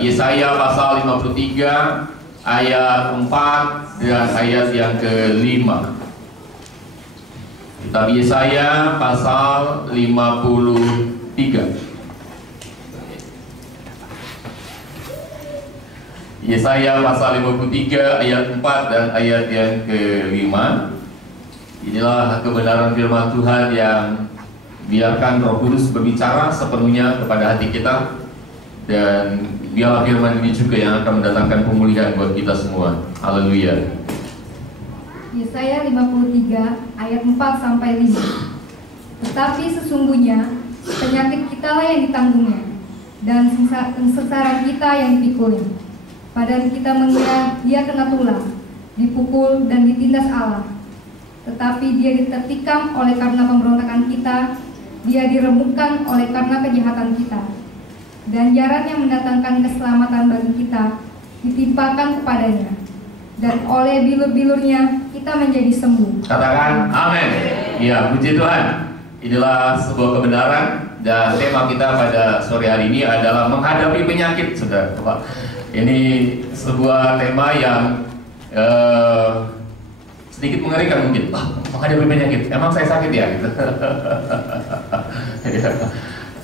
Yesaya pasal 53 ayat 4 dan ayat yang ke-5. Kitab Yesaya pasal 53. Yesaya pasal 53 ayat 4 dan ayat yang ke-5. Inilah kebenaran firman Tuhan yang biarkan Roh Kudus berbicara sepenuhnya kepada hati kita, dan biarlah firman ini juga yang akan mendatangkan pemulihan buat kita semua. Haleluya. Yesaya 53 ayat 4 sampai 5. Tetapi sesungguhnya penyakit kitalah yang ditanggungnya, dan kesengsaraan kita yang dipikulnya. Padahal kita mengira dia kena tulang, dipukul dan ditindas Allah. Tetapi dia ditertikam oleh karena pemberontakan kita, dia diremukkan oleh karena kejahatan kita. Ganjaran yang mendatangkan keselamatan bagi kita ditimpakan kepadanya, dan oleh bilur-bilurnya kita menjadi sembuh. Katakan amin. Ya, puji Tuhan. Inilah sebuah kebenaran, dan tema kita pada sore hari ini adalah menghadapi penyakit, saudara. Ini sebuah tema yang sedikit mengerikan mungkin. Menghadapi penyakit, emang saya sakit ya? Gitu.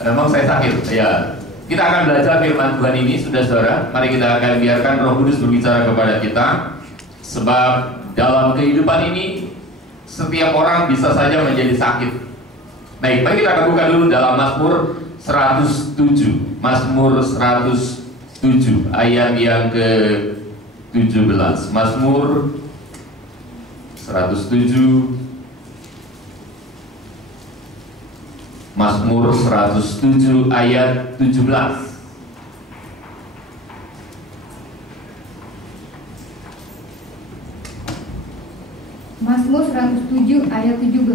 Emang saya sakit ya. Kita akan belajar firman Tuhan ini, saudara-saudara. Mari kita akan biarkan Roh Kudus berbicara kepada kita. Sebab dalam kehidupan ini setiap orang bisa saja menjadi sakit. Baik, mari kita akan buka dulu dalam Mazmur 107. Mazmur 107 ayat yang ke-17. Mazmur 107. Mazmur 107 ayat 17. Mazmur 107 ayat 17.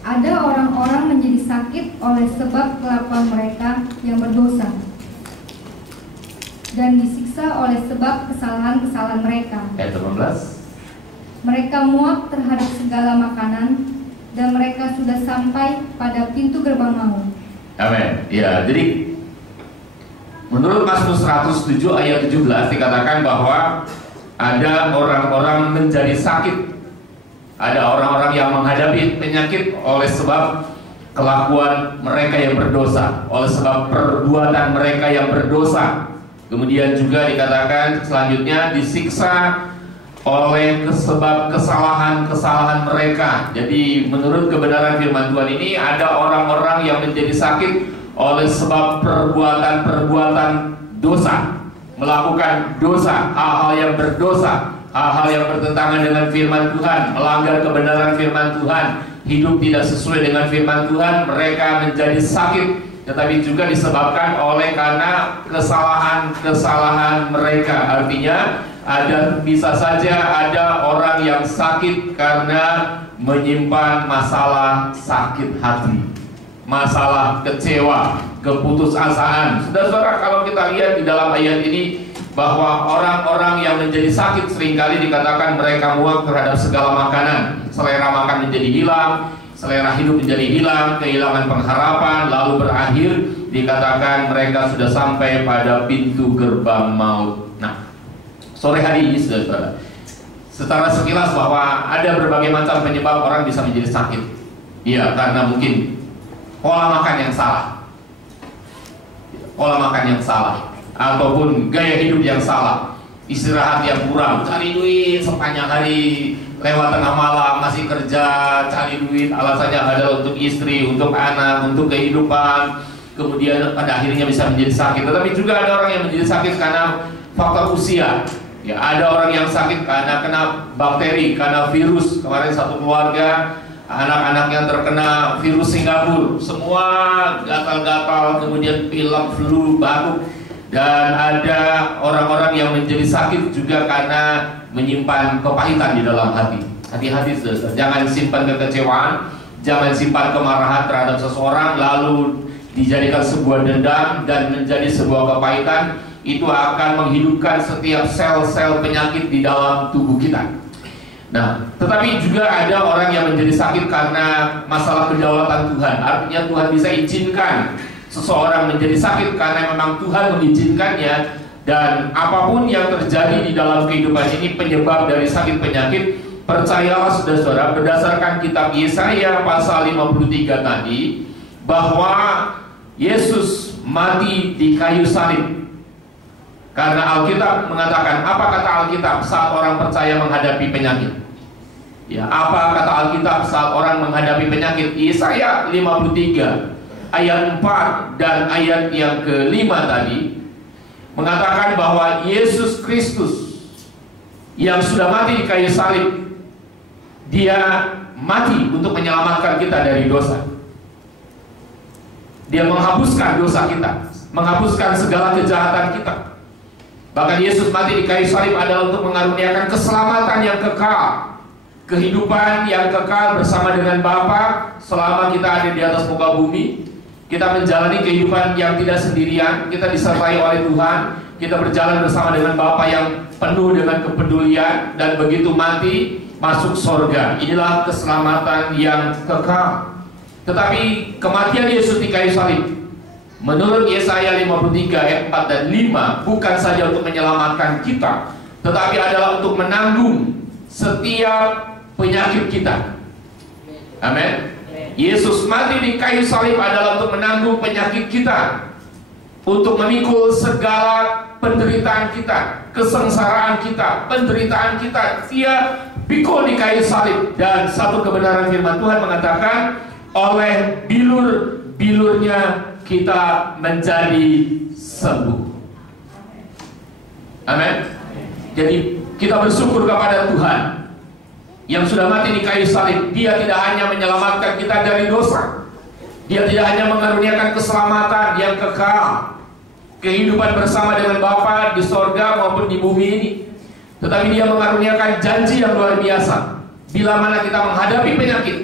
Ada orang-orang menjadi sakit oleh sebab kelakuan mereka yang berdosa, dan disiksa oleh sebab kesalahan-kesalahan mereka. Ayat 18. Mereka muak terhadap segala makanan, dan mereka sudah sampai pada pintu gerbang maut. Amin. Ya, jadi menurut Mazmur 107 ayat 17 dikatakan bahwa ada orang-orang menjadi sakit. Ada orang-orang yang menghadapi penyakit oleh sebab kelakuan mereka yang berdosa, oleh sebab perbuatan mereka yang berdosa. Kemudian juga dikatakan selanjutnya disiksa oleh sebab kesalahan-kesalahan mereka. Jadi menurut kebenaran firman Tuhan ini ada orang-orang yang menjadi sakit oleh sebab perbuatan-perbuatan dosa, melakukan dosa, hal-hal yang berdosa, hal-hal yang bertentangan dengan firman Tuhan, melanggar kebenaran firman Tuhan, hidup tidak sesuai dengan firman Tuhan. Mereka menjadi sakit, tetapi juga disebabkan oleh karena kesalahan-kesalahan mereka. Artinya bisa saja ada orang yang sakit karena menyimpan masalah sakit hati, masalah kecewa, keputusasaan. Saudara-saudara, kalau kita lihat di dalam ayat ini bahwa orang-orang yang menjadi sakit seringkali dikatakan mereka muak terhadap segala makanan. Selera makan menjadi hilang, selera hidup menjadi hilang, kehilangan pengharapan, lalu berakhir dikatakan mereka sudah sampai pada pintu gerbang maut. Nah, sore hari ini saudara, secara sekilas bahwa ada berbagai macam penyebab orang bisa menjadi sakit. Iya, karena mungkin pola makan yang salah, ataupun gaya hidup yang salah, istirahat yang kurang, cari duit sepanjang hari, lewat tengah malam masih kerja, cari duit, alasannya adalah untuk istri, untuk anak, untuk kehidupan. Kemudian pada akhirnya bisa menjadi sakit. Tetapi juga ada orang yang menjadi sakit karena faktor usia. Ya, ada orang yang sakit karena kena bakteri, karena virus. Kemarin satu keluarga, anak-anaknya terkena virus Singapura, semua gatal-gatal, kemudian pilek, flu, batuk. Dan ada orang-orang yang menjadi sakit juga karena menyimpan kepahitan di dalam hati. Hati-hati, saudara, jangan simpan kekecewaan, jangan simpan kemarahan terhadap seseorang lalu dijadikan sebuah dendam dan menjadi sebuah kepahitan. Itu akan menghidupkan setiap sel-sel penyakit di dalam tubuh kita. Nah, tetapi juga ada orang yang menjadi sakit karena masalah kedaulatan Tuhan. Artinya Tuhan bisa izinkan seseorang menjadi sakit karena memang Tuhan mengizinkannya. Dan apapun yang terjadi di dalam kehidupan ini penyebab dari sakit penyakit, percayalah saudara-saudara, berdasarkan kitab Yesaya pasal 53 tadi, bahwa Yesus mati di kayu salib. Karena Alkitab mengatakan, apa kata Alkitab saat orang percaya menghadapi penyakit? Ya, apa kata Alkitab saat orang menghadapi penyakit? Yesaya 53 ayat 4 dan ayat yang ke-5 tadi mengatakan bahwa Yesus Kristus yang sudah mati di kayu salib, Dia mati untuk menyelamatkan kita dari dosa. Dia menghapuskan dosa kita, menghapuskan segala kejahatan kita. Bahkan Yesus mati di kayu salib adalah untuk mengaruniakan keselamatan yang kekal, kehidupan yang kekal bersama dengan Bapa selama kita ada di atas muka bumi. Kita menjalani kehidupan yang tidak sendirian, kita disertai oleh Tuhan, kita berjalan bersama dengan Bapa yang penuh dengan kepedulian, dan begitu mati masuk surga. Inilah keselamatan yang kekal. Tetapi kematian Yesus di kayu salib, menurut Yesaya 53 ayat 4 dan 5, bukan saja untuk menyelamatkan kita, tetapi adalah untuk menanggung setiap penyakit kita. Amin. Yesus mati di kayu salib adalah untuk menanggung penyakit kita, untuk memikul segala penderitaan kita, kesengsaraan kita, penderitaan kita. Dia pikul di kayu salib. Dan satu kebenaran firman Tuhan mengatakan, oleh bilur-bilurnya kita menjadi sembuh. Amin. Jadi kita bersyukur kepada Tuhan yang sudah mati di kayu salib. Dia tidak hanya menyelamatkan kita dari dosa, Dia tidak hanya mengaruniakan keselamatan yang kekal, kehidupan bersama dengan Bapa di sorga maupun di bumi ini, tetapi Dia mengaruniakan janji yang luar biasa. Bila mana kita menghadapi penyakit,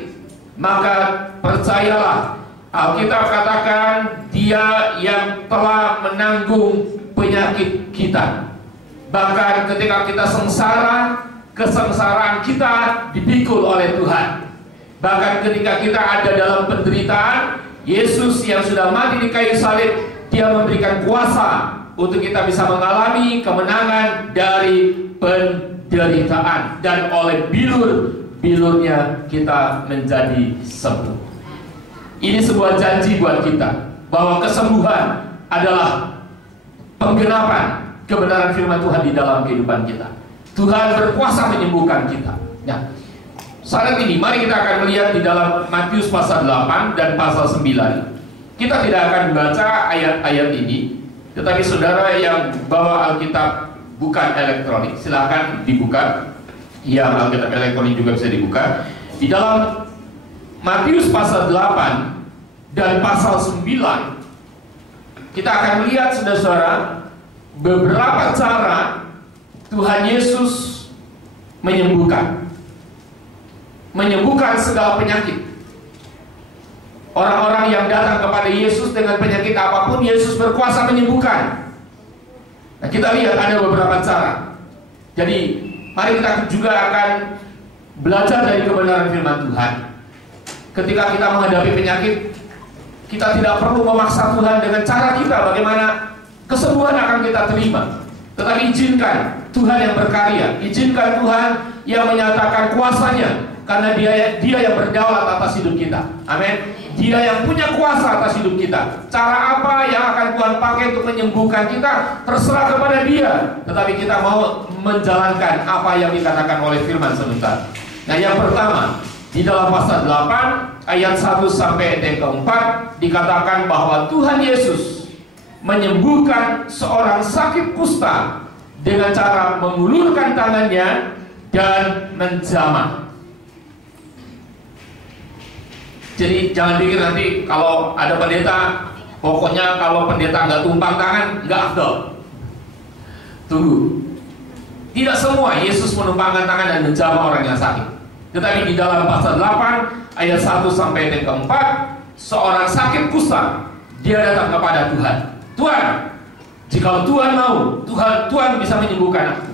maka percayalah, Alkitab katakan Dia yang telah menanggung penyakit kita. Bahkan ketika kita sengsara, kesengsaraan kita dipikul oleh Tuhan. Bahkan ketika kita ada dalam penderitaan, Yesus yang sudah mati di kayu salib, Dia memberikan kuasa untuk kita bisa mengalami kemenangan dari penderitaan. Dan oleh bilur-bilurnya kita menjadi sembuh. Ini sebuah janji buat kita, bahwa kesembuhan adalah penggenapan kebenaran firman Tuhan di dalam kehidupan kita. Tuhan berkuasa menyembuhkan kita. Nah, saat ini mari kita akan melihat di dalam Matius pasal 8 dan pasal 9. Kita tidak akan membaca ayat-ayat ini, tetapi saudara yang bawa Alkitab bukan elektronik, silakan dibuka. Yang Alkitab elektronik juga bisa dibuka. Di dalam Matius pasal 8 dan pasal 9, kita akan melihat saudara-saudara beberapa cara Tuhan Yesus menyembuhkan segala penyakit. Orang-orang yang datang kepada Yesus dengan penyakit apapun, Yesus berkuasa menyembuhkan. Nah, kita lihat ada beberapa cara. Jadi mari kita juga akan belajar dari kebenaran firman Tuhan. Ketika kita menghadapi penyakit, kita tidak perlu memaksa Tuhan dengan cara kita bagaimana kesembuhan akan kita terima. Tetapi izinkan Tuhan yang berkarya, izinkan Tuhan yang menyatakan kuasanya, karena Dia yang berdaulat atas hidup kita. Amin. Dia yang punya kuasa atas hidup kita. Cara apa yang akan Tuhan pakai untuk menyembuhkan kita, terserah kepada Dia. Tetapi kita mau menjalankan apa yang dikatakan oleh firman sebentar. Nah, yang pertama, di dalam pasal 8 ayat 1 sampai ayat keempat dikatakan bahwa Tuhan Yesus menyembuhkan seorang sakit kusta dengan cara mengulurkan tangannya dan menjamah. Jadi jangan pikir nanti kalau ada pendeta, pokoknya kalau pendeta nggak tumpang tangan nggak afdol. Tunggu, tidak semua Yesus menumpangkan tangan dan menjamah orang yang sakit. Tetapi di dalam pasal 8 ayat 1 sampai ayat keempat, seorang sakit kusta, dia datang kepada Tuhan. Tuhan, jika Tuhan mau, Tuhan bisa menyembuhkan aku.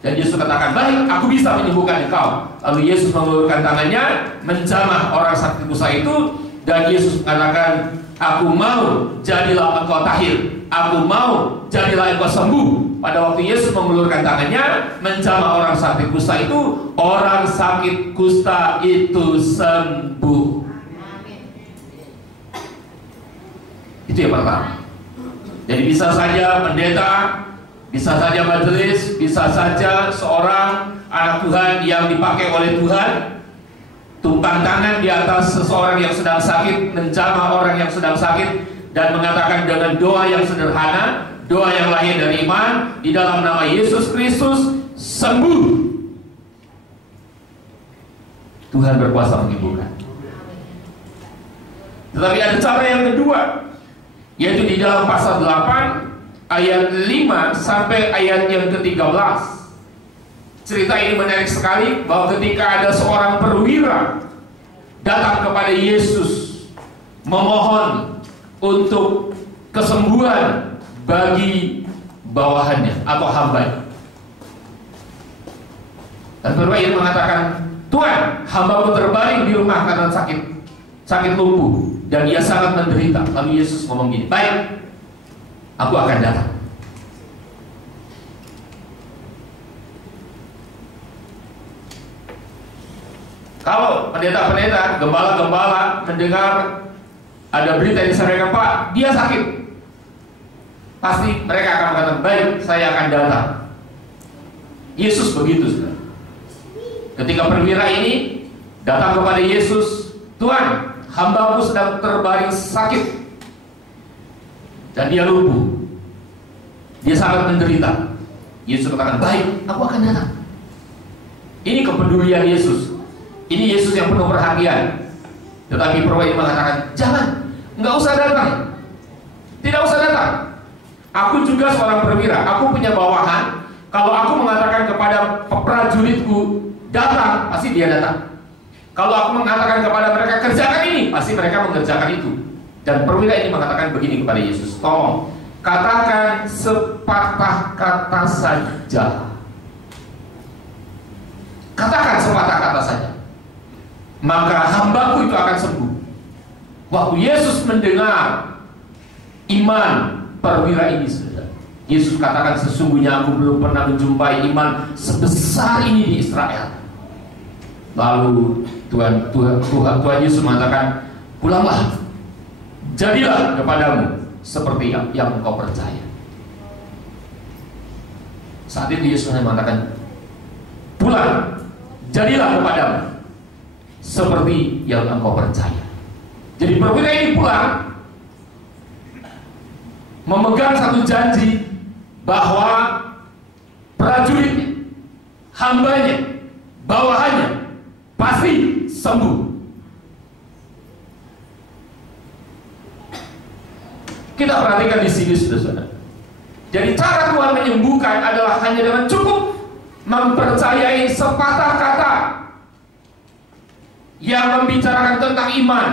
Dan Yesus katakan, baik, aku bisa menyembuhkan engkau. Lalu Yesus mengulurkan tangannya, menjamah orang sakit kusta itu, dan Yesus mengatakan, aku mau jadilah engkau tahir, aku mau jadilah engkau sembuh. Pada waktu Yesus mengulurkan tangannya menjamah orang sakit kusta itu, orang sakit kusta itu sembuh. Itu yang pertama. Jadi bisa saja pendeta, bisa saja majelis, bisa saja seorang anak Tuhan yang dipakai oleh Tuhan tumpang tangan di atas seseorang yang sedang sakit, menjamah orang yang sedang sakit, dan mengatakan dengan doa yang sederhana, doa yang lahir dari iman, di dalam nama Yesus Kristus, sembuh. Tuhan berkuasa menyembuhkan. Tetapi ada cara yang kedua, yaitu di dalam pasal 8 ayat 5 sampai ayat yang ke-13. Cerita ini menarik sekali, bahwa ketika ada seorang perwira datang kepada Yesus memohon untuk kesembuhan bagi bawahannya atau hambanya. Dan perwira ini mengatakan, Tuhan, hambaku terbaring di rumah karena sakit lumpuh, dan ia sangat menderita. Lalu Yesus ngomong gini, baik, aku akan datang. Kalau pendeta-pendeta, gembala-gembala mendengar ada berita yang disampaikan, Pak, dia sakit, pasti mereka akan mengatakan, baik, saya akan datang. Yesus begitu, saudara. Ketika perwira ini datang kepada Yesus, Tuhan, hambaku sedang terbaring sakit dan dia lumpuh, dia sangat menderita. Yesus katakan, baik, aku akan datang. Ini kepedulian Yesus. Ini Yesus yang penuh perhatian. Tetapi perwira ini mengatakan, jangan, nggak usah datang, tidak usah datang. Aku juga seorang perwira, aku punya bawahan. Kalau aku mengatakan kepada prajuritku datang, pasti dia datang. Kalau aku mengatakan kepada mereka kerjakan ini, pasti mereka mengerjakan itu. Dan perwira ini mengatakan begini kepada Yesus, tolong katakan sepatah kata saja. Katakan sepatah kata saja, maka hambaku itu akan sembuh. Waktu Yesus mendengar iman perwira ini, saudara, Yesus katakan, sesungguhnya aku belum pernah menjumpai iman sebesar ini di Israel. Lalu Tuhan Yesus mengatakan, pulanglah, jadilah kepadamu seperti yang engkau percaya. Saat itu Yesus mengatakan, pulang, jadilah kepadamu seperti yang engkau percaya. Jadi perwira ini pulang memegang satu janji bahwa prajuritnya, hambanya, bawahannya pasti sembuh. Kita perhatikan di sini, saudara. Jadi cara Tuhan menyembuhkan adalah hanya dengan cukup mempercayai sepatah kata yang membicarakan tentang iman.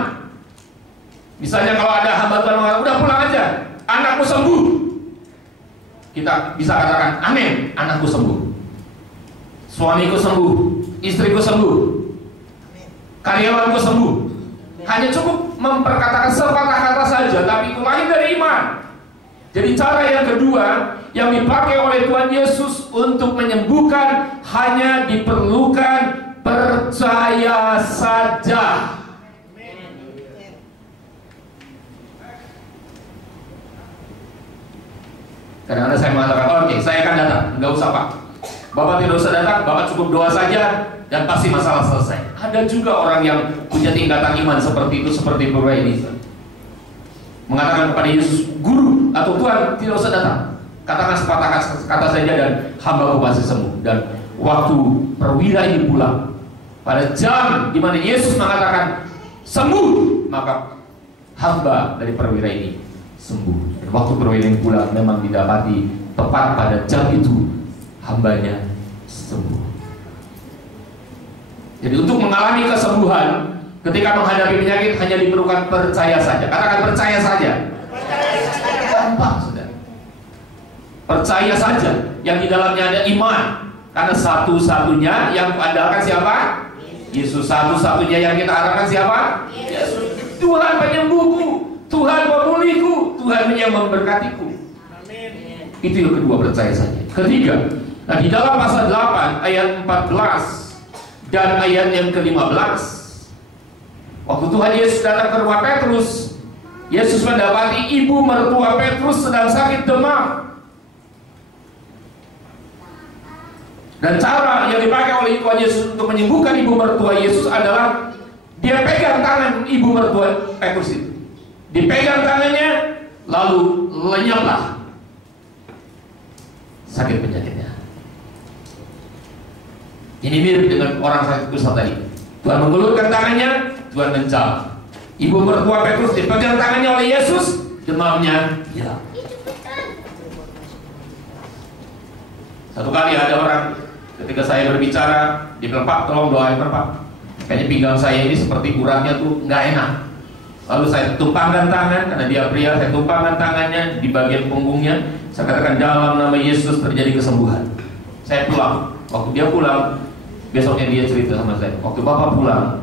Misalnya kalau ada hamba Tuhan mengatakan, udah pulang aja, anakku sembuh, kita bisa katakan, amin, anakku sembuh, suamiku sembuh, istriku sembuh, karyawanku sembuh. Hanya cukup memperkatakan sepatah kata saja, tapi itu lahir dari iman. Jadi cara yang kedua yang dipakai oleh Tuhan Yesus untuk menyembuhkan hanya diperlukan percaya saja. Kadang-kadang saya mengatakan, oke, saya akan datang, nggak usah Pak, Bapak tidak usah datang, Bapak cukup doa saja dan pasti masalah selesai. Ada juga orang yang punya tingkatan iman seperti itu, seperti perwira ini, mengatakan kepada Yesus, Guru atau Tuhan, tidak usah datang, katakan sepatah kata saja dan hamba-Ku pasti sembuh. Dan waktu perwira ini pulang, pada jam di mana Yesus mengatakan sembuh, maka hamba dari perwira ini sembuh. Dan waktu perwira ini pulang, memang didapati tepat pada jam itu hambanya sembuh. Jadi untuk mengalami kesembuhan ketika menghadapi penyakit hanya diperlukan percaya saja. Katakan percaya saja. Gampang, saudara. Percaya saja, yang di dalamnya ada iman. Karena satu-satunya yang andalkan siapa? Yesus. Satu-satunya yang kita harapkan siapa? Yesus. Tuhan penyembuhku, Tuhan pemulihku, Tuhan yang memberkatiku. Itu yang kedua, percaya saja. Ketiga, nah di dalam pasal 8 ayat 14 dan ayat yang ke-15, waktu Tuhan Yesus datang ke rumah Petrus, Yesus mendapati ibu mertua Petrus sedang sakit demam. Dan cara yang dipakai oleh Tuhan Yesus untuk menyembuhkan ibu mertua Yesus adalah dia pegang tangan ibu mertua Petrus itu. Dipegang tangannya, lalu lenyaplah sakit penyakitnya. Ini mirip dengan orang sakit kusta tadi. Tuhan mengulurkan tangannya, Tuhan mencabut. Ibu mertua Petrus dipegang tangannya oleh Yesus, demamnya hilang. Satu kali ada orang, ketika saya berbicara, dia bilang, "Pak, tolong doain Pak. Kayaknya pinggang saya ini seperti uratnya tuh nggak enak." Lalu saya tumpangkan tangan, karena dia pria, saya tumpangkan tangannya di bagian punggungnya. Saya katakan, dalam nama Yesus terjadi kesembuhan. Saya pulang. Waktu dia pulang, besoknya dia cerita sama saya, waktu Bapak pulang,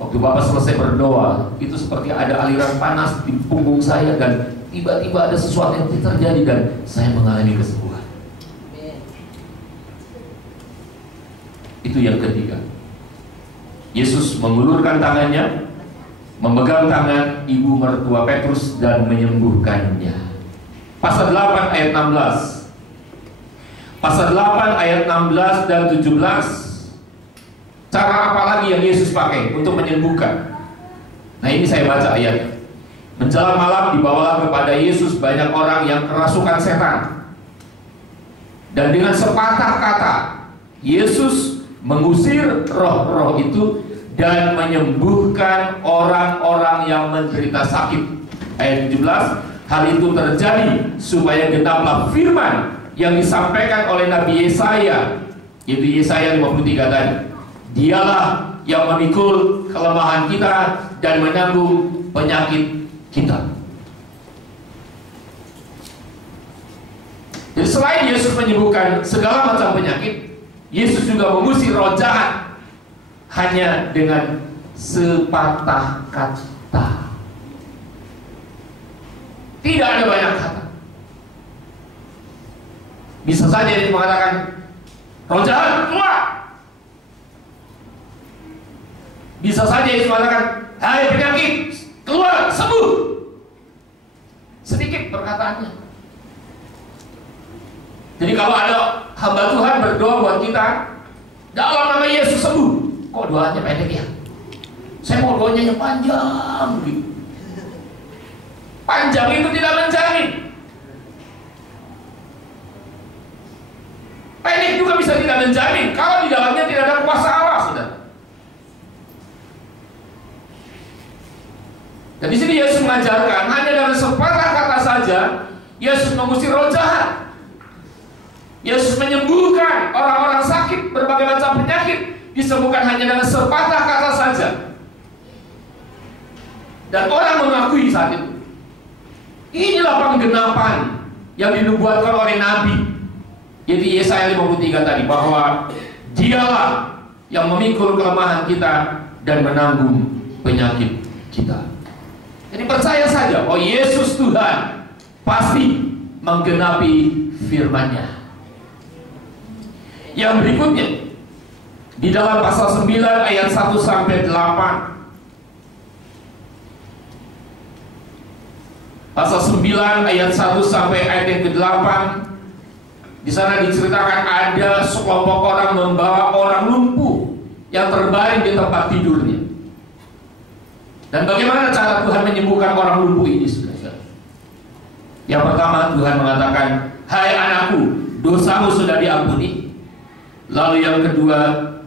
waktu Bapak selesai berdoa, itu seperti ada aliran panas di punggung saya, dan tiba-tiba ada sesuatu yang terjadi dan saya mengalami kesembuhan. Itu yang ketiga. Yesus mengulurkan tangannya, memegang tangan ibu mertua Petrus dan menyembuhkannya. Pasal 8 ayat 16. Pasal 8 ayat 16 dan 17. Cara apa lagi yang Yesus pakai untuk menyembuhkan? Nah, ini saya baca ayatnya. Menjelang malam dibawalah kepada Yesus banyak orang yang kerasukan setan. Dan dengan sepatah kata Yesus mengusir roh-roh itu dan menyembuhkan orang-orang yang menderita sakit. Ayat 17, hal itu terjadi supaya genaplah firman yang disampaikan oleh Nabi Yesaya, yaitu Yesaya 53 tadi. Dialah yang memikul kelemahan kita dan menanggung penyakit kita. Jadi selain Yesus menyembuhkan segala macam penyakit, Yesus juga mengusir roh jahat hanya dengan sepatah kata. Tidak ada banyak kata. Bisa saja dia mengatakan, roh jahat keluar. Bisa saja dia mengatakan, hai penyakit keluar, sembuh. Sedikit perkataannya. Jadi kalau ada hamba Tuhan berdoa buat kita, dalam nama Yesus sembuh. Kok doanya pendek ya? Saya mau doanya yang panjang gitu. Panjang itu tidak menjamin. Pendek juga bisa tidak menjamin kalau di dalamnya tidak ada kuasa Allah, saudara. Dan di sini Yesus mengajarkan hanya dengan sepatah kata saja Yesus mengusir roh jahat. Yesus menyembuhkan orang-orang sakit, berbagai macam penyakit disembuhkan hanya dengan sepatah kata saja. Dan orang mengakui saat itu. Inilah penggenapan yang dinubuatkan oleh Nabi, yaitu Yesaya 53 tadi, bahwa dialah yang memikul kelemahan kita dan menanggung penyakit kita. Jadi percaya saja, oh Yesus Tuhan pasti menggenapi firman-Nya. Yang berikutnya, di dalam pasal 9 ayat 1 sampai 8. Pasal 9 ayat 1 sampai ayat yang ke-8. Di sana diceritakan ada sekelompok orang membawa orang lumpuh yang terbaring di tempat tidurnya. Dan bagaimana cara Tuhan menyembuhkan orang lumpuh ini, saudara? Yang pertama, Tuhan mengatakan, hai anakku, dosamu sudah diampuni. Lalu yang kedua,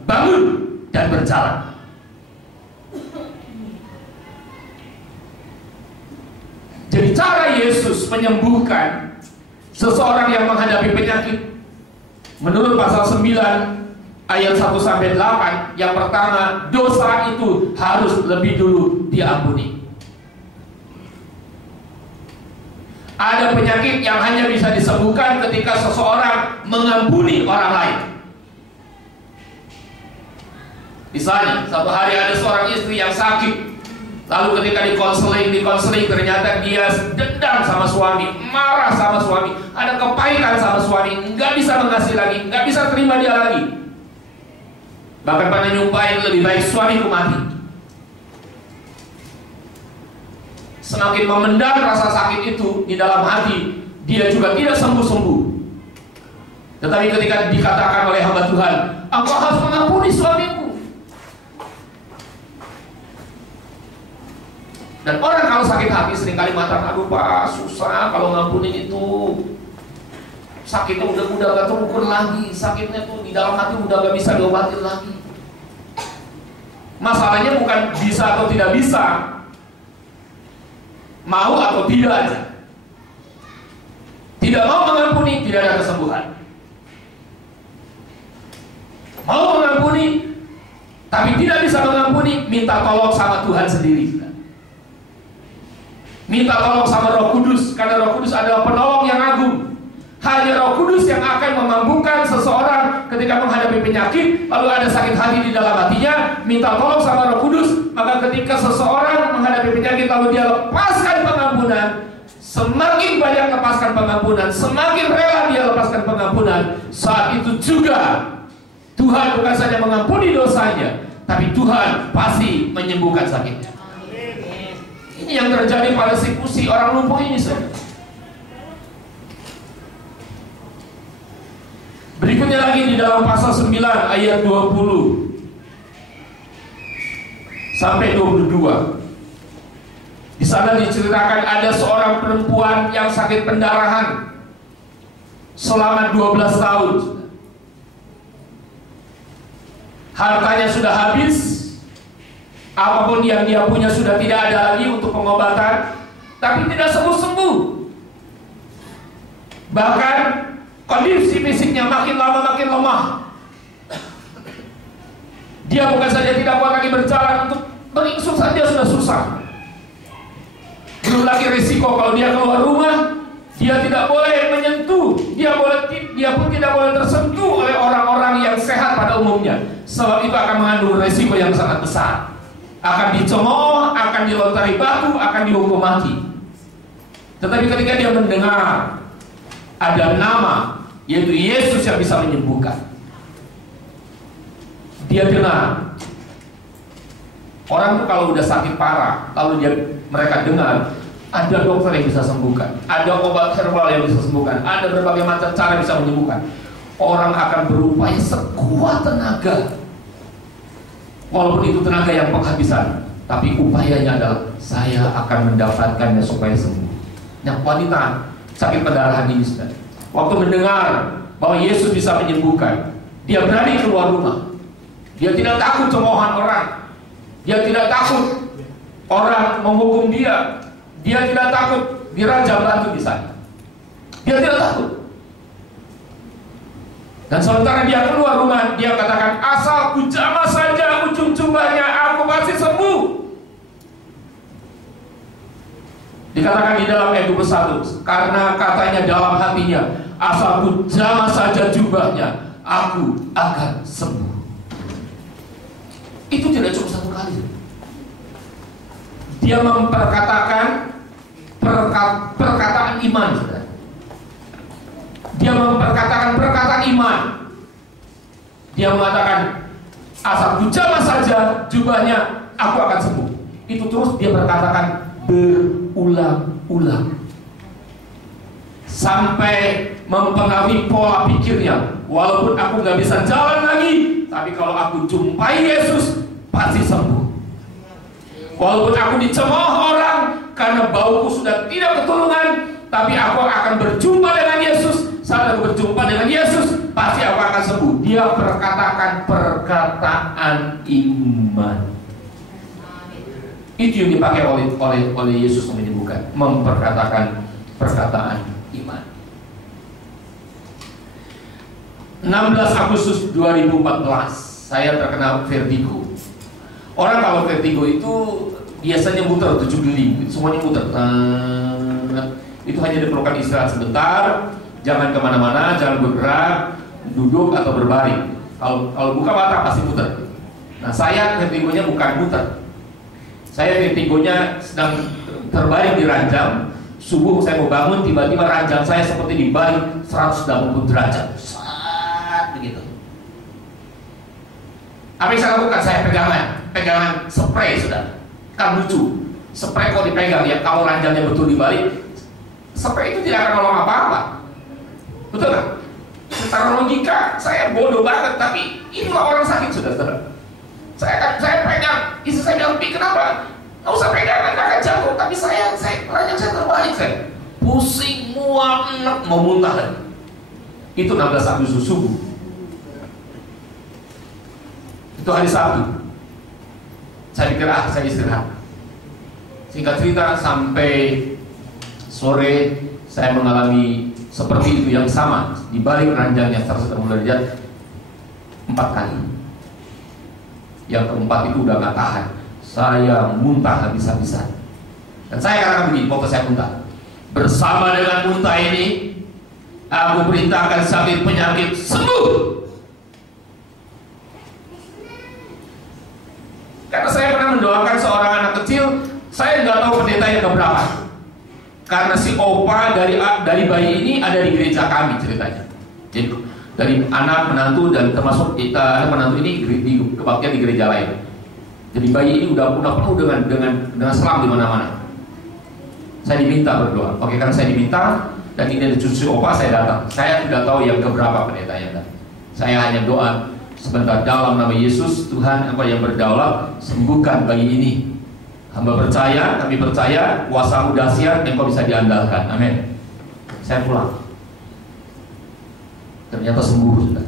bangun dan berjalan. Jadi cara Yesus menyembuhkan seseorang yang menghadapi penyakit, menurut pasal 9 ayat 1 sampai 8, yang pertama, dosa itu harus lebih dulu diampuni. Ada penyakit yang hanya bisa disembuhkan ketika seseorang mengampuni orang lain. Misalnya, satu hari ada seorang istri yang sakit, Lalu ketika di-counseling ternyata dia dendam sama suami, marah sama suami, ada kepahitan sama suami, nggak bisa mengasihi lagi, nggak bisa terima dia lagi. Bahkan pada nyumpahin lebih baik suamiku mati. Semakin memendam rasa sakit itu di dalam hati, dia juga tidak sembuh-sembuh. Tetapi ketika dikatakan oleh hamba Tuhan, engkau harus mengampuni suamiku. Dan orang kalau sakit hati seringkali mengatakan, aduh Pak, susah kalau ngampunin itu. Sakitnya udah gak terukur lagi, sakitnya tuh di dalam hati udah gak bisa diobatin lagi. Masalahnya bukan bisa atau tidak bisa, mau atau tidak aja. Tidak mau mengampuni, tidak ada kesembuhan. Mau mengampuni, tapi tidak bisa mengampuni, minta tolong sama Tuhan sendiri. Minta tolong sama Roh Kudus, karena Roh Kudus adalah penolong yang agung. Hanya Roh Kudus yang akan memampukan seseorang ketika menghadapi penyakit, lalu ada sakit hati di dalam hatinya, minta tolong sama Roh Kudus. Maka ketika seseorang menghadapi penyakit lalu dia lepaskan pengampunan, semakin banyak lepaskan pengampunan, semakin rela dia lepaskan pengampunan, saat itu juga Tuhan bukan saja mengampuni dosanya, tapi Tuhan pasti menyembuhkan sakitnya. Ini yang terjadi pada si orang lumpuh ini, saudara. Berikutnya lagi di dalam pasal 9 ayat 20 sampai 22. Di sana diceritakan ada seorang perempuan yang sakit pendarahan selama 12 tahun. Hartanya sudah habis, apapun yang dia punya sudah tidak ada lagi untuk pengobatan, tapi tidak sembuh-sembuh. Bahkan kondisi fisiknya makin lama makin lemah. Dia bukan saja tidak kuat lagi berjalan, untuk beringsut saja sudah susah. Belum lagi risiko kalau dia keluar rumah, dia tidak boleh menyentuh, dia pun tidak boleh tersentuh oleh orang-orang yang sehat pada umumnya. Sebab itu akan mengandung risiko yang sangat besar. Akan dicemooh, akan dilontari batu, akan dihukum mati. Tetapi ketika dia mendengar ada nama, yaitu Yesus yang bisa menyembuhkan, dia dengar. Orang tuh kalau udah sakit parah, lalu mereka dengar ada dokter yang bisa sembuhkan, ada obat herbal yang bisa sembuhkan, ada berbagai macam cara bisa menyembuhkan. Orang akan berupaya sekuat tenaga, walaupun itu tenaga yang penghabisan, tapi upayanya adalah saya akan mendapatkannya supaya sembuh. Nah, wanita sakit pendarahan ini sudah, waktu mendengar bahwa Yesus bisa menyembuhkan, dia berani keluar rumah. Dia tidak takut cemoohan orang, dia tidak takut orang menghukum dia, dia tidak takut dirajam batu di sana. Dia tidak takut. Dan sementara dia keluar rumah, dia katakan, asal ku jamah saja ujung jubahnya, aku pasti sembuh. Dikatakan di dalam ayat 21, karena katanya dalam hatinya, asal ku jamah saja jubahnya, aku akan sembuh. Itu tidak cukup satu kali. Dia memperkatakan perkataan iman, saudara. Dia memperkatakan perkataan iman. Dia mengatakan, asal ku jamah saja jubahnya, aku akan sembuh. Itu terus dia berkatakan berulang-ulang sampai mempengaruhi pola pikirnya. Walaupun aku nggak bisa jalan lagi, tapi kalau aku jumpai Yesus, pasti sembuh. Walaupun aku dicemooh orang karena bauku sudah tidak ketulungan, tapi aku akan berjumpa dengan Yesus. Saat aku berjumpa dengan Yesus, pasti aku akan sembuh. Dia berkatakan perkataan iman. Itu yang dipakai oleh Yesus untuk menyembuhkan, memperkatakan perkataan iman. 16 Agustus 2014, saya terkena vertigo. Orang kalau vertigo itu biasanya muter 7 keliling, semuanya muter. Itu hanya diperlukan istirahat sebentar, jangan kemana-mana, jangan bergerak, duduk atau berbaring. Kalau buka mata pasti muter. Nah, saya vertigonya bukan muter, Saya vertigonya sedang terbaring di ranjang. Subuh saya mau bangun, tiba-tiba ranjang saya seperti dibalik 180 derajat. Saat begitu. Apa yang saya lakukan? Saya pegangan spray, sudah. Kan lucu. Spray kalau dipegang ya, kalau ranjangnya betul dibalik, spray itu tidak akan nolong apa-apa. Betul nggak? Secara logika saya bodoh banget, tapi inilah orang sakit, saudara. Saya pegang, istri saya bilang, "Pi, kenapa? Nggak usah pegang, nggak akan jatuh." Tapi ranjang saya terbalik, saya pusing, mual, enak, mau muntah. Itu 16 Agustus subuh. Itu hari Sabtu. Saya pikir saya istirahat. Singkat cerita, sampai sore saya mengalami seperti itu yang sama, di balik ranjangnya 180 derajat 4 kali. Yang keempat itu udah gak tahan, saya muntah habis-habisan. Dan saya katakan begini, waktu saya muntah, bersama dengan muntah ini, aku perintahkan sakit penyakit sembuh. Karena saya pernah mendoakan seorang anak kecil, saya nggak tahu pendeta yang keberapa. Karena si opa dari bayi ini ada di gereja kami ceritanya. Jadi dari anak menantu dan termasuk anak menantu ini kebaktian di gereja lain. Jadi bayi ini udah penuh dengan selam di mana-mana. Saya diminta berdoa. Oke, karena saya diminta dan ini ada cucu opa, saya datang. Saya tidak tahu yang keberapa pendeta yang datang. Saya hanya doa sebentar, dalam nama Yesus, Tuhan Engkau yang berdaulat, sembuhkan bayi ini. Hamba percaya, kami percaya kuasa-Mu dahsyat, Engkau bisa diandalkan. Amin. Saya pulang. Ternyata sembuh, sudah.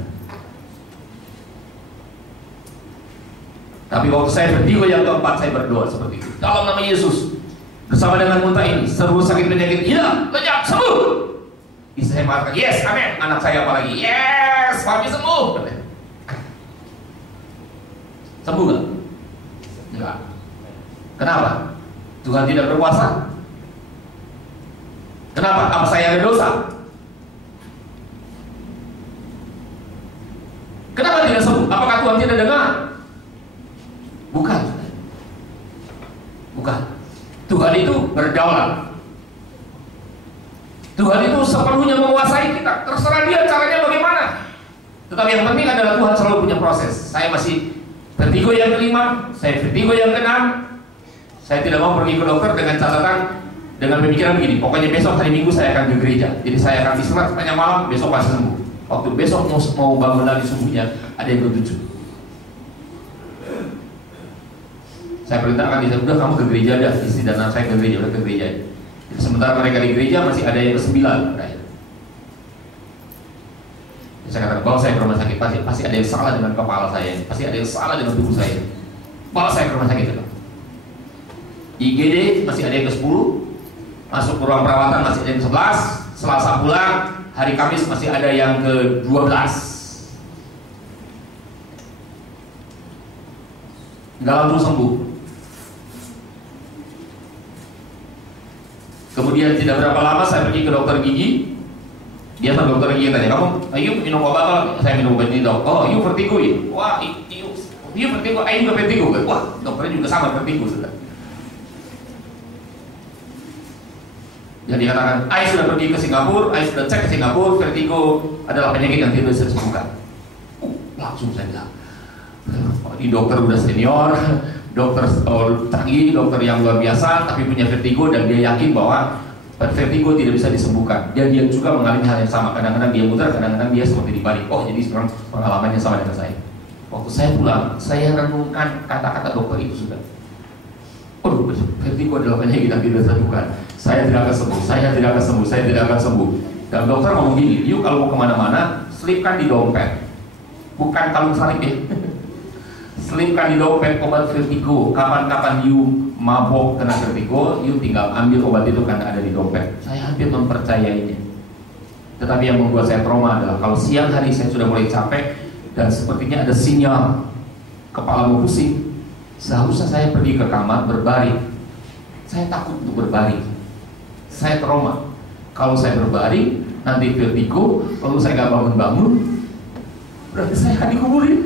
Tapi waktu saya berdiri yang keempat, saya berdoa seperti itu. Dalam nama Yesus, bersama dengan muntah ini, seluruh sakit penyakit hilang, lenyap, sembuh. Istri saya mengatakan, yes, amin. Anak saya apalagi, yes, suami sembuh. Sembuh gak? Enggak. Kenapa? Tuhan tidak berkuasa? Kenapa? Apa saya ada dosa? Kenapa tidak sembuh? Apakah Tuhan tidak dengar? Bukan. Bukan. Tuhan itu berdaulat. Tuhan itu sepenuhnya menguasai kita. Terserah dia caranya bagaimana. Tetapi yang penting adalah Tuhan selalu punya proses. Saya masih vertigo yang kelima, saya vertigo yang keenam. Saya tidak mau pergi ke dokter dengan catatan, dengan pemikiran begini, pokoknya besok hari Minggu saya akan ke gereja. Jadi saya akan istirahat sepanjang malam, besok pasti sembuh. Waktu besok mau bangun lagi subuhnya, ada yang ketujuh. Saya perintahkan dia, udah kamu ke gereja dah, istri dan anak saya ke gereja, udah ke gereja. Jadi, sementara mereka di gereja masih ada yang ke-9. Saya katakan, bawa saya ke rumah sakit, pasti ada yang salah dengan kepala saya, pasti ada yang salah dengan tubuh saya. Bawa saya ke rumah sakit. IGD masih ada yang ke-10, masuk ke ruang perawatan masih ada yang ke-11, Selasa pulang, hari Kamis masih ada yang ke-12. Nggak langsung sembuh. Kemudian tidak berapa lama saya pergi ke dokter gigi. Dia sama dokter gigi tanya, kamu, ayo minum obat. Saya minum obat ini dok. Oh, you vertigo ya? Wah, you vertigo, ayo juga vertigo. Wah, dokternya juga sama vertigo sudah. Jadi dikatakan, Ais sudah pergi ke Singapura, Ais sudah cek ke Singapura, vertigo adalah penyakit yang tidak bisa disembuhkan. Langsung saya bilang, ini dokter udah senior, dokter canggih, dokter yang luar biasa, tapi punya vertigo dan dia yakin bahwa vertigo tidak bisa disembuhkan. Dan dia juga mengalami hal yang sama. Kadang-kadang dia muter, kadang-kadang dia seperti dibalik. Oh, jadi sekarang pengalamannya sama dengan saya. Waktu saya pulang, saya renungkan kata-kata dokter itu sudah. Oh, vertigo adalah penyakit yang tidak disembuhkan. Saya tidak akan sembuh, saya tidak akan sembuh, saya tidak akan sembuh. Dan dokter ngomong gini, yuk kalau mau kemana-mana, selipkan di dompet. Bukan kalung salib ya. Selipkan di dompet obat vertigo. Kapan-kapan you mabok kena vertigo, you tinggal ambil obat itu karena ada di dompet. Saya hampir mempercayainya. Tetapi yang membuat saya trauma adalah kalau siang hari saya sudah mulai capek dan sepertinya ada sinyal kepala mau pusing, seharusnya saya pergi ke kamar berbaring. Saya takut untuk berbaring. Saya trauma. Kalau saya berbaring, nanti vertigo, lalu saya nggak bangun-bangun, berarti saya akan dikuburin.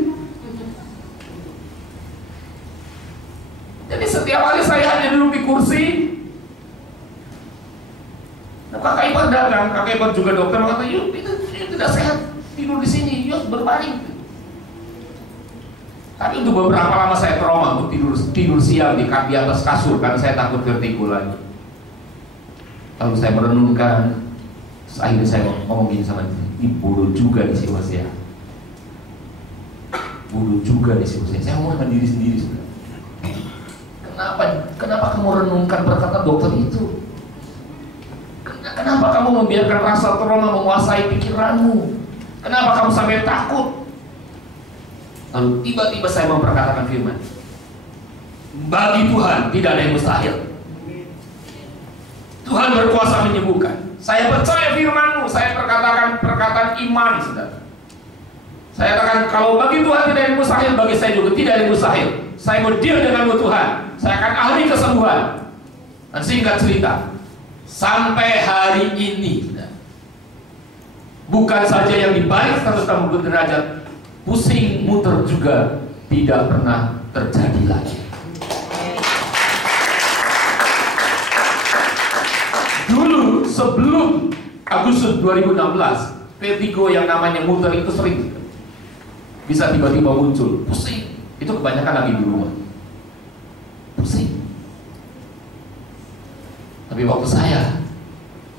Jadi setiap hari saya hanya duduk di kursi. Nah, kakak ipar datang, kakak ipar juga dokter, mengatakan, yuk itu tidak sehat, tidur di sini, yuk berbaring. Tapi untuk beberapa lama saya trauma untuk tidur siang di atas kasur karena saya takut vertigo lagi. Lalu saya merenungkan, akhirnya saya ngomong gini sama dia, ini bodoh juga di sini ya. Bodoh juga di sini. Saya ngomong sama diri sendiri. Kenapa kamu renungkan perkataan dokter itu? Kenapa kamu membiarkan rasa trauma menguasai pikiranmu? Kenapa kamu sampai takut? Lalu tiba-tiba saya memperkatakan firman, bagi Tuhan tidak ada yang mustahil. Tuhan berkuasa menyembuhkan. Saya percaya firman-Mu. Saya perkatakan perkataan iman, saudara. Saya katakan kalau bagi Tuhan tidak ada yang mustahil, bagi saya juga tidak ada yang mustahil. Saya mau deal denganmu Tuhan. Saya akan ahli kesembuhan. Dan singkat cerita, sampai hari ini, bukan saja yang di balik 180 derajat, pusing muter juga tidak pernah terjadi lagi. Dulu sebelum Agustus 2016, vertigo yang namanya muter itu sering bisa tiba-tiba muncul, pusing. Itu kebanyakan lagi di rumah, pusing. Tapi waktu saya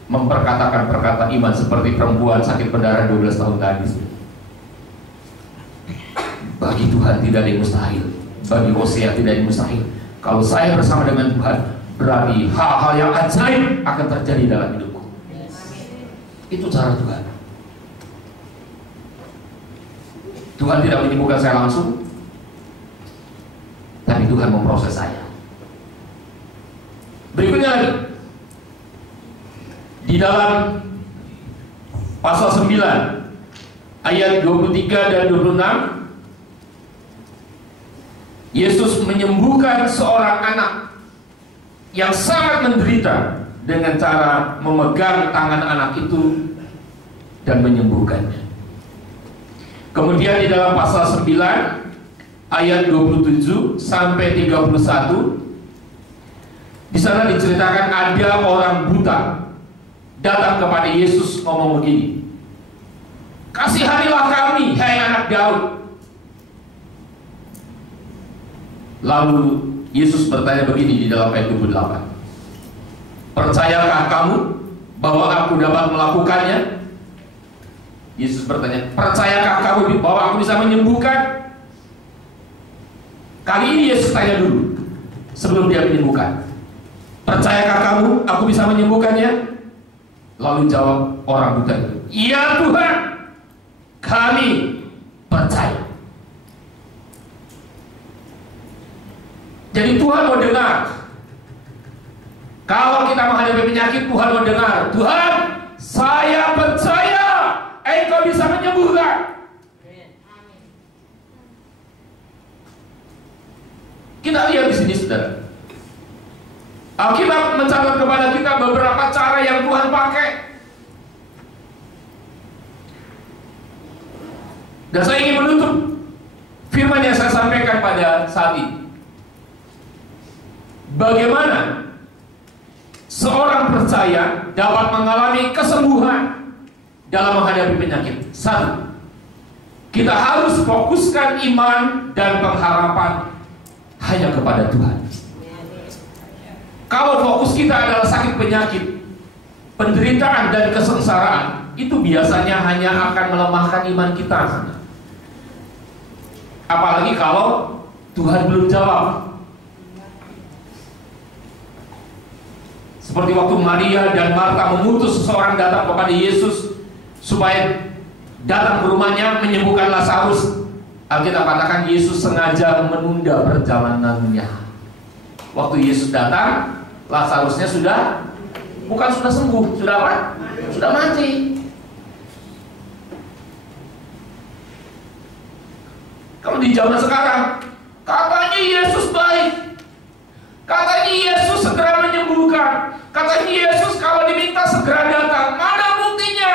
memperkatakan perkataan iman seperti perempuan sakit pendarahan 12 tahun tadi, bagi Tuhan tidak ada yang mustahil. Bagi Hosea tidak ada yang mustahil. Kalau saya bersama dengan Tuhan, berarti hal-hal yang ajaib akan terjadi dalam hidupku. Itu cara Tuhan. Tuhan tidak menyembuhkan saya langsung, tapi Tuhan memproses saya. Berikutnya lagi, di dalam pasal 9 ayat 23 dan 26, Yesus menyembuhkan seorang anak yang sangat menderita dengan cara memegang tangan anak itu dan menyembuhkannya. Kemudian di dalam pasal 9 ayat 27 sampai 31, di sana diceritakan ada orang buta datang kepada Yesus ngomong begini, kasihanilah kami, hai anak Daud. Lalu Yesus bertanya begini di dalam ayat 28, percayakah kamu bahwa aku dapat melakukannya? Yesus bertanya, percayakah kamu bahwa aku bisa menyembuhkan? Kali ini Yesus tanya dulu sebelum dia menyembuhkan, percayakah kamu aku bisa menyembuhkannya? Lalu jawab orang buta itu, iya Tuhan, kami percaya. Jadi Tuhan mau dengar. Kalau kita menghadapi penyakit, Tuhan mau dengar, Tuhan, saya percaya Engkau bisa menyembuhkan. Kita lihat di sini, saudara. Alkitab mencatat kepada kita beberapa cara yang Tuhan pakai. Dan saya ingin menutup firman yang saya sampaikan pada saat ini. Bagaimana seorang percaya dapat mengalami kesembuhan dalam menghadapi penyakit? Satu, kita harus fokuskan iman dan pengharapan hanya kepada Tuhan. Kalau fokus kita adalah sakit penyakit, penderitaan dan kesengsaraan, itu biasanya hanya akan melemahkan iman kita. Apalagi kalau Tuhan belum jawab. Seperti waktu Maria dan Marta memutus seseorang datang kepada Yesus supaya datang ke rumahnya menyembuhkan Lazarus. Alkitab katakan Yesus sengaja menunda perjalanannya. Waktu Yesus datang, Lazarusnya bukan sudah sembuh, sudah apa? Sudah mati. Kalau di zaman sekarang, katanya Yesus baik, katanya Yesus segera menyembuhkan, katanya Yesus kalau diminta segera datang. Mana buktinya?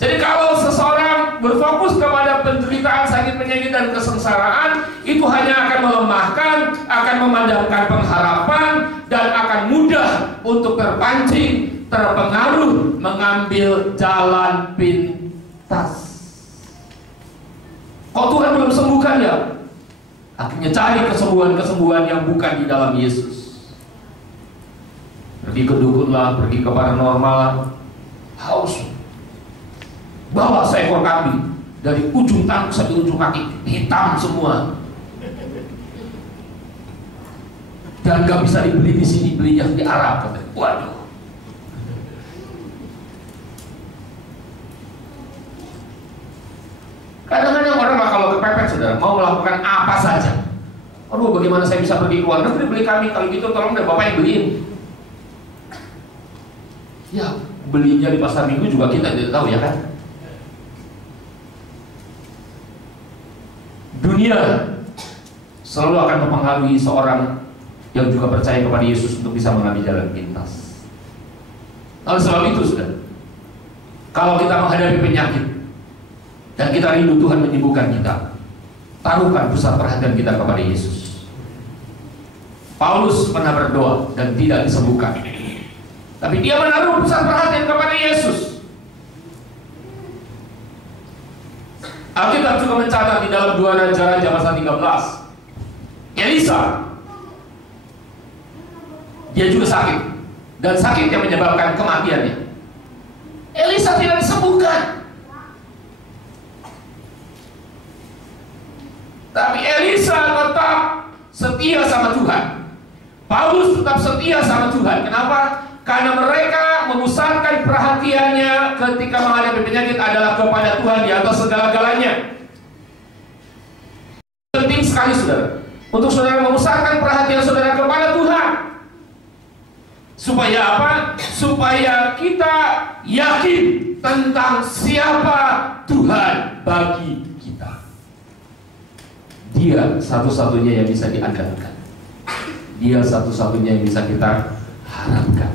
Jadi kalau seseorang berfokus kepada penderitaan, sakit, penyakit, dan kesengsaraan, kesengsaraan itu hanya akan melemahkan, akan memadamkan pengharapan, dan akan mudah untuk terpancing, terpengaruh, mengambil jalan pintas. Kok Tuhan belum sembuhkan ya? Akhirnya cari kesembuhan-kesembuhan yang bukan di dalam Yesus. Pergi ke dukun lah, pergi ke paranormal lah. Haus, bawa seekor kambing dari ujung tanduk sampai ujung kaki, hitam semua, dan gak bisa dibeli di sini, belinya di Arab. Waduh. Kadang-kadang orang kalau kepepet, saudara, mau melakukan apa saja. Aduh, bagaimana saya bisa pergi ke luar negeri beli kambing? Kalau gitu tolong deh Bapak yang beliin. Ya, belinya di pasar minggu juga kita tidak tahu, ya kan? Dunia selalu akan mempengaruhi seorang yang juga percaya kepada Yesus untuk bisa mengambil jalan pintas. Oleh sebab itu, saudara, kalau kita menghadapi penyakit dan kita rindu Tuhan menyembuhkan kita, taruhkan pusat perhatian kita kepada Yesus. Paulus pernah berdoa dan tidak disembuhkan, tapi dia menaruh pusat perhatian kepada Yesus. Alkitab juga mencatat di dalam 2 Raja-Raja pasal 13, Elisa, dia juga sakit, dan sakit yang menyebabkan kematiannya. Elisa tidak disembuhkan, tapi Elisa tetap setia sama Tuhan. Paulus tetap setia sama Tuhan. Kenapa? Karena mereka memusatkan perhatiannya ketika menghadapi penyakit adalah kepada Tuhan di atas segala-galanya. Penting sekali, saudara, untuk saudara memusatkan perhatian saudara kepada Tuhan. Supaya apa? Supaya kita yakin tentang siapa Tuhan bagi kita. Dia satu-satunya yang bisa diandalkan. Dia satu-satunya yang bisa kita harapkan.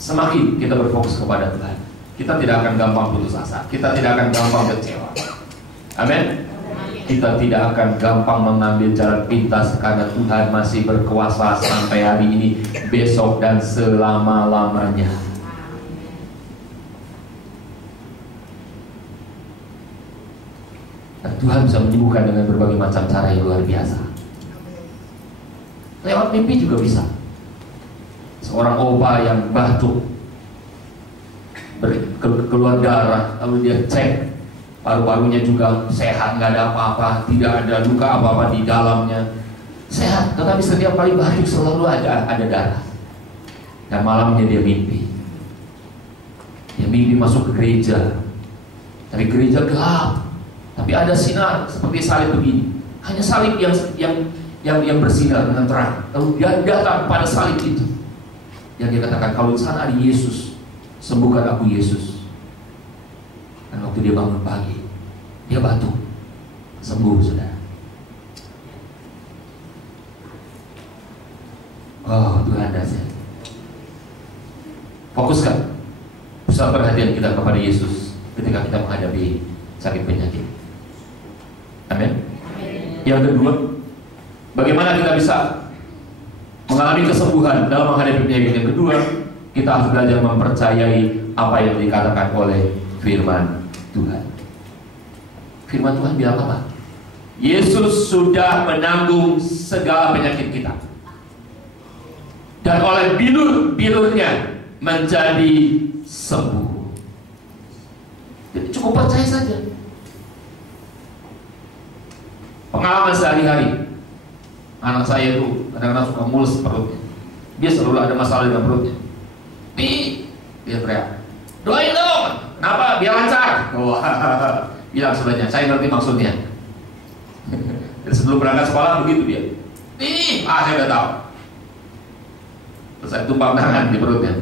Semakin kita berfokus kepada Tuhan, kita tidak akan gampang putus asa, kita tidak akan gampang kecewa. Amin. Kita tidak akan gampang mengambil jalan pintas, karena Tuhan masih berkuasa sampai hari ini, besok, dan selama-lamanya. Dan Tuhan bisa menyembuhkan dengan berbagai macam cara yang luar biasa. Lewat mimpi juga bisa. Seorang opa yang batuk, keluar darah, lalu dia cek paru-parunya juga sehat, nggak ada apa-apa, tidak ada luka apa-apa di dalamnya, sehat. Tetapi setiap kali batuk selalu ada darah. Dan malamnya dia mimpi masuk ke gereja, tapi gereja gelap, tapi ada sinar seperti salib begini, hanya salib yang bersinar dengan terang. Lalu dia datang pada salib itu, yang dia katakan, kalau di sana ada Yesus, sembuhkan aku Yesus. Dan waktu dia bangun pagi, dia batuk, sembuh, saudara. Oh, Tuhan dahsyat. Fokuskan pusat perhatian kita kepada Yesus ketika kita menghadapi sakit penyakit. Amin. Yang kedua, bagaimana kita bisa mengalami kesembuhan dalam menghadapi penyakit? Yang kedua, kita harus belajar mempercayai apa yang dikatakan oleh firman Tuhan. Firman Tuhan bilang apa? Yesus sudah menanggung segala penyakit kita, dan oleh bilur-bilurnya menjadi sembuh. Jadi cukup percaya saja. Pengalaman sehari-hari, anak saya itu kadang-kadang suka mulus perutnya. Dia selalu ada masalah dengan perutnya. Dia teriak, doain dong. Kenapa? Biar lancar. Bilang sebenarnya, saya ngerti maksudnya. Jadi sebelum berangkat sekolah begitu dia. Saya udah tahu. Terus saya tumpang tangan di perutnya.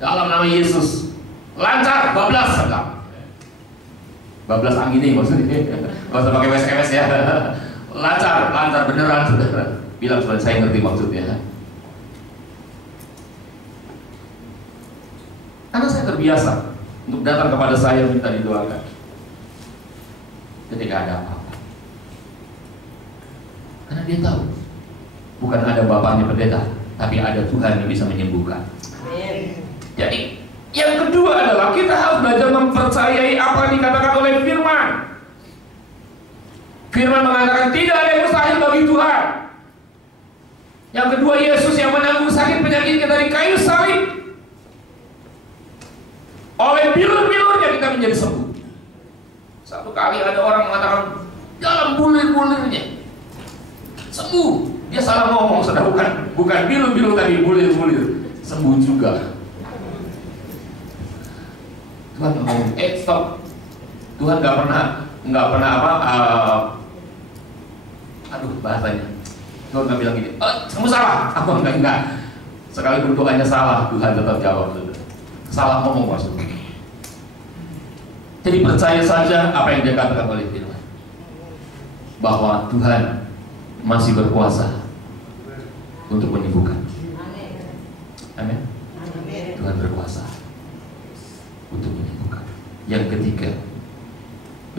Dalam nama Yesus, lancar, bablas, enggak. Bablas angin ini maksudnya. Gak usah pakai WSMS ya. Lancar beneran, saudara. Bilang sebenarnya, saya ngerti maksudnya. Karena saya terbiasa untuk datang kepada saya minta didoakan ketika ada apa-apa. Karena dia tahu bukan ada bapaknya pendeta, tapi ada Tuhan yang bisa menyembuhkan. Jadi yang kedua adalah kita harus belajar mempercayai apa yang dikatakan oleh firman. Firman mengatakan tidak ada yang mustahil bagi Tuhan. Yang kedua, Yesus yang menanggung sakit penyakit kita di kayu salib. Oleh bilur-bilurnya kita menjadi sembuh. Satu kali ada orang mengatakan dalam bulir-bulirnya sembuh. Dia salah ngomong, saudara, bukan bilur-bilur tadi, bulir-bulir. Sembuh juga. Tuhan ngomong, stop. Tuhan nggak pernah apa? Bahasanya. Tuhan nggak bilang gini, kamu salah. Aku enggak. Sekalipun Tuhannya salah, Tuhan tetap jawab. Salah ngomong maksudnya. Jadi percaya saja apa yang dikatakan oleh firman, bahwa Tuhan masih berkuasa untuk menyembuhkan. Amin. Tuhan berkuasa untuk menyembuhkan. Yang ketiga,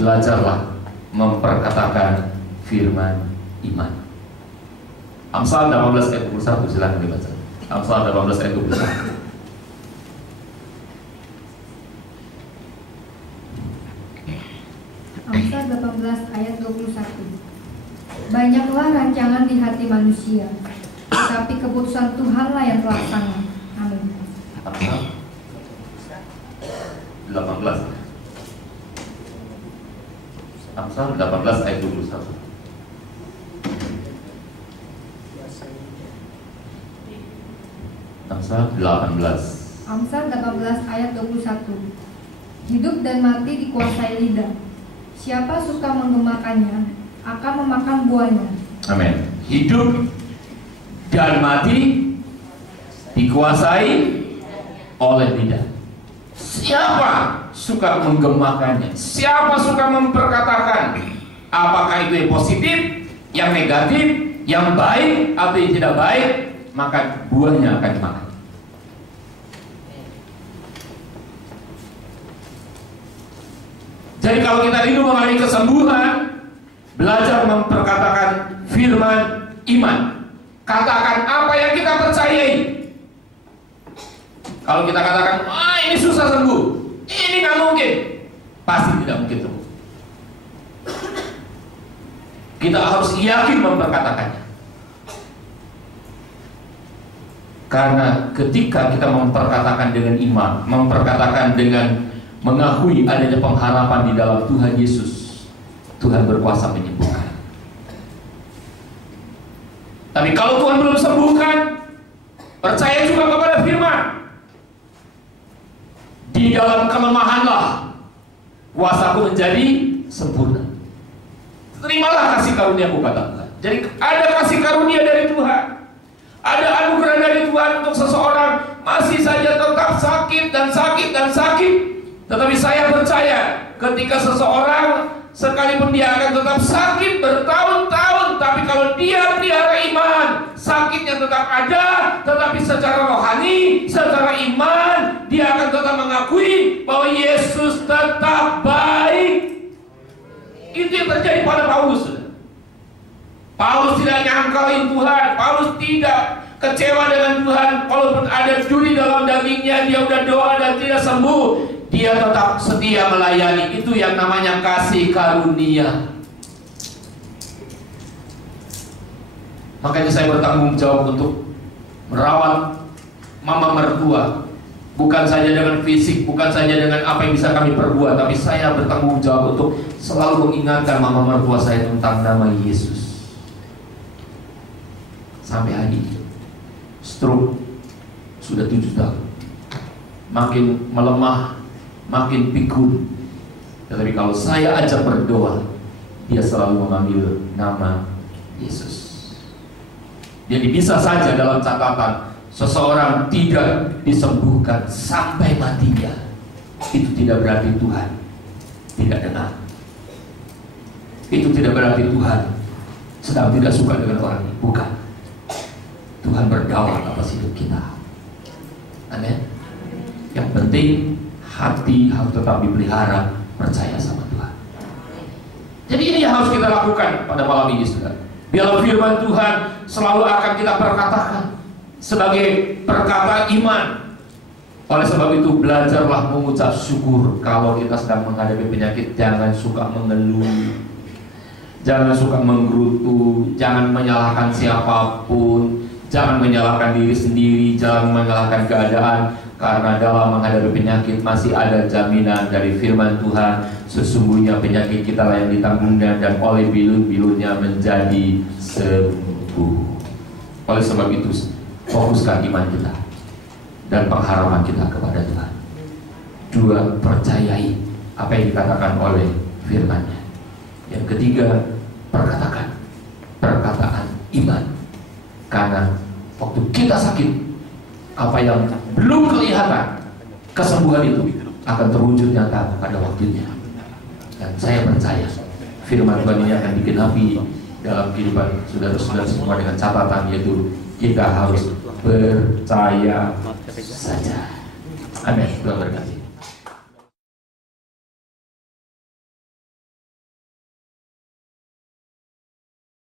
belajarlah memperkatakan firman iman. Amsal 18 ayat 21, silakan dibaca. Amsal 18 ayat 21. Amsal 18 ayat 21. Banyaklah rancangan di hati manusia, tetapi keputusan Tuhanlah yang terlaksana. Amin. Amsal 18. Amsal 18 ayat 21. Amsal 18. Amsal 18 ayat 21. Hidup dan mati dikuasai lidah. Siapa suka menggemakannya akan memakan buahnya. Amin. Hidup dan mati dikuasai oleh lidah. Siapa suka menggemakannya? Siapa suka memperkatakan? Apakah itu yang positif, yang negatif, yang baik atau yang tidak baik? Maka buahnya akan dimakan. Jadi kalau kita rindu mengalami kesembuhan, belajar memperkatakan firman iman. Katakan apa yang kita percayai. Kalau kita katakan, ini susah sembuh, ini nggak mungkin, pasti tidak mungkin sembuh. Kita harus yakin memperkatakannya. Karena ketika kita memperkatakan dengan iman, memperkatakan dengan mengakui adanya pengharapan di dalam Tuhan Yesus, Tuhan berkuasa menyembuhkan. Tapi kalau Tuhan belum sembuhkan, percaya juga kepada firman. Di dalam kelemahanlah kuasaku menjadi sempurna. Terimalah kasih karunia-Mu, kata Tuhan. Jadi ada kasih karunia dari Tuhan, ada anugerah dari Tuhan untuk seseorang masih saja tetap sakit dan sakit dan sakit. Tetapi saya percaya ketika seseorang sekalipun dia akan tetap sakit bertahun-tahun, tapi kalau dia pelihara iman, sakitnya tetap ada, tetapi secara rohani, secara iman, dia akan tetap mengakui bahwa Yesus tetap baik. Itu yang terjadi pada Paulus. Paulus tidak nyangkalin Tuhan, Paulus tidak kecewa dengan Tuhan. Walaupun ada duri dalam dagingnya, dia udah doa dan tidak sembuh, dia tetap setia melayani. Itu yang namanya kasih karunia. Makanya saya bertanggung jawab untuk merawat mama mertua. Bukan saja dengan fisik, bukan saja dengan apa yang bisa kami perbuat, tapi saya bertanggung jawab untuk selalu mengingatkan mama mertua saya tentang nama Yesus. Sampai hari ini stroke sudah 7 tahun, makin melemah, makin pikun. Tetapi kalau saya ajak berdoa, dia selalu memanggil nama Yesus. Jadi bisa saja dalam catatan seseorang tidak disembuhkan sampai matinya, itu tidak berarti Tuhan tidak dengar. Itu tidak berarti Tuhan sedang tidak suka dengan orang ini. Bukan. Tuhan berdaulat atas hidup kita. Amin. Yang penting hati harus tetap dipelihara, percaya sama Tuhan. Jadi ini yang harus kita lakukan pada malam ini, saudara. Biarlah firman Tuhan selalu akan kita perkatakan sebagai perkataan iman. Oleh sebab itu, belajarlah mengucap syukur. Kalau kita sedang menghadapi penyakit, jangan suka mengeluh, jangan suka menggerutu, jangan menyalahkan siapapun, jangan menyalahkan diri sendiri, jangan menyalahkan keadaan. Karena dalam menghadapi penyakit masih ada jaminan dari firman Tuhan. Sesungguhnya penyakit kita lah yang ditanggungnya, dan oleh bilun-bilunnya menjadi sembuh. Oleh sebab itu, fokuskan iman kita dan pengharapan kita kepada Tuhan. 2, percayai apa yang dikatakan oleh firman-Nya. Yang ketiga, perkatakan perkataan iman. Karena waktu kita sakit, apa yang belum kelihatan, kesembuhan itu akan terwujud nyata pada waktunya. Dan saya percaya firman Tuhan ini akan digenapi dalam kehidupan saudara-saudara semua dengan catatan, yaitu kita harus percaya saja. Amin. Tuhan berkati.